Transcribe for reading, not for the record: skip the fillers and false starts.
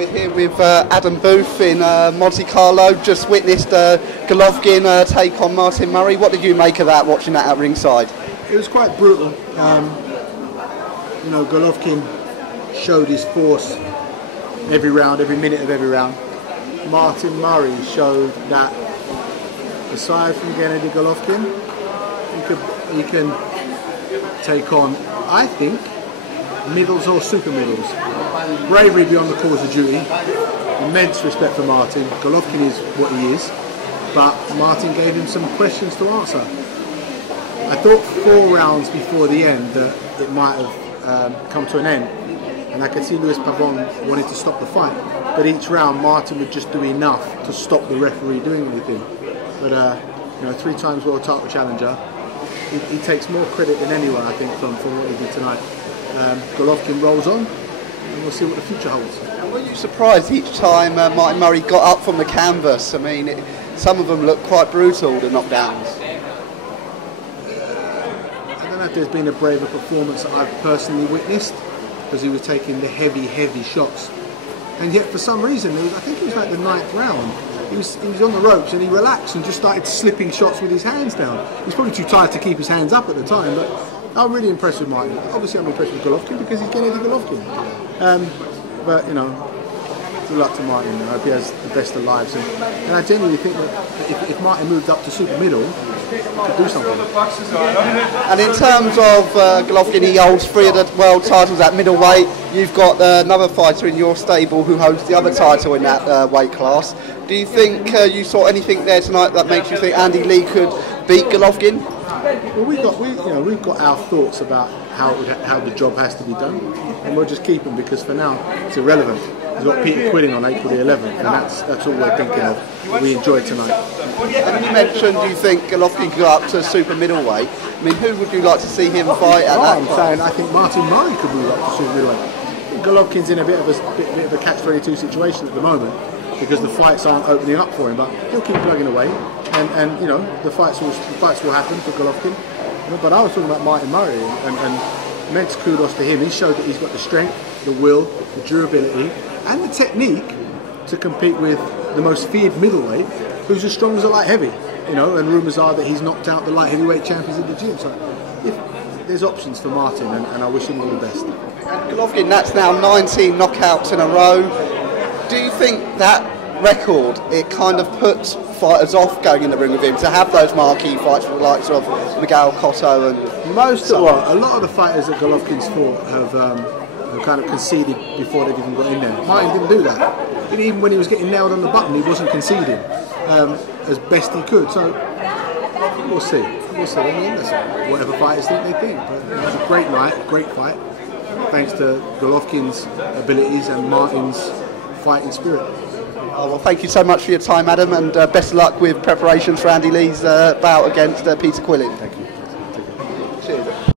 we're here with Adam Booth in Monte Carlo. Just witnessed Golovkin take on Martin Murray. What did you make of that, watching that at ringside? It was quite brutal. You know, Golovkin showed his force every round, every minute of every round. Martin Murray showed that, aside from Gennady Golovkin, he can take on, I think, middles or super middles. Bravery beyond the calls of duty. Immense respect for Martin. Golovkin is what he is, but Martin gave him some questions to answer. I thought 4 rounds before the end that it might have come to an end, and I could see Luis Pavon wanted to stop the fight, but each round Martin would just do enough to stop the referee doing anything. But you know, 3 times world title challenger, he takes more credit than anyone, I think, from what he did tonight. Golovkin rolls on, and we'll see what the future holds. Were you surprised each time Martin Murray got up from the canvas? I mean, some of them looked quite brutal, the knockdowns. I don't know if there's been a braver performance that I've personally witnessed, because he was taking the heavy shots. And yet, for some reason, I think it was like the 9th round, he was on the ropes and he relaxed and just started slipping shots with his hands down. He was probably too tired to keep his hands up at the time, but I'm really impressed with Martin. Obviously I'm impressed with Golovkin because he's Gennady Golovkin. But, you know, good luck to Martin. I hope he has the best of lives. And I genuinely think that if Martin moved up to super middle, he could do something. And in terms of Golovkin, he holds 3 of the world titles at middleweight. You've got another fighter in your stable who holds the other title in that weight class. Do you think you saw anything there tonight that makes you think Andy Lee could beat Golovkin? Well, we've got our thoughts about how the job has to be done, and we'll just keep them because for now it's irrelevant. We've got Peter Quilling on April the 11th, and that's all we're thinking of. We enjoyed tonight. And you mentioned you think Golovkin could go up to super middleweight. I mean, who would you like to see him fight at that class? I'm saying I think Martin Murray could move up to super middleweight. Golovkin's in a bit of a catch-22 situation at the moment, because the fights aren't opening up for him, but he'll keep plugging away, and you know, the fights will happen for Golovkin. But I was talking about Martin Murray, and immense kudos to him. He showed that he's got the strength, the will, the durability, and the technique to compete with the most feared middleweight, who's as strong as a light heavy. You know, and rumours are that he's knocked out the light heavyweight champions in the gym. So there's options for Martin, and I wish him all the best. Golovkin, that's now 19 knockouts in a row. Do you think that record, it kind of puts fighters off going in the ring with him, to have those marquee fights with the likes of Miguel Cotto and a lot of the fighters that Golovkin's fought have kind of conceded before they've even got in there. Martin didn't do that. And even when he was getting nailed on the button, he wasn't conceding as best he could. So we'll see. I mean, that's whatever fighters think they think. But it was a great night, a great fight, thanks to Golovkin's abilities and Martin's fighting spirit. Oh, well, thank you so much for your time, Adam, and best of luck with preparations for Andy Lee's bout against Peter Quilling. Thank you.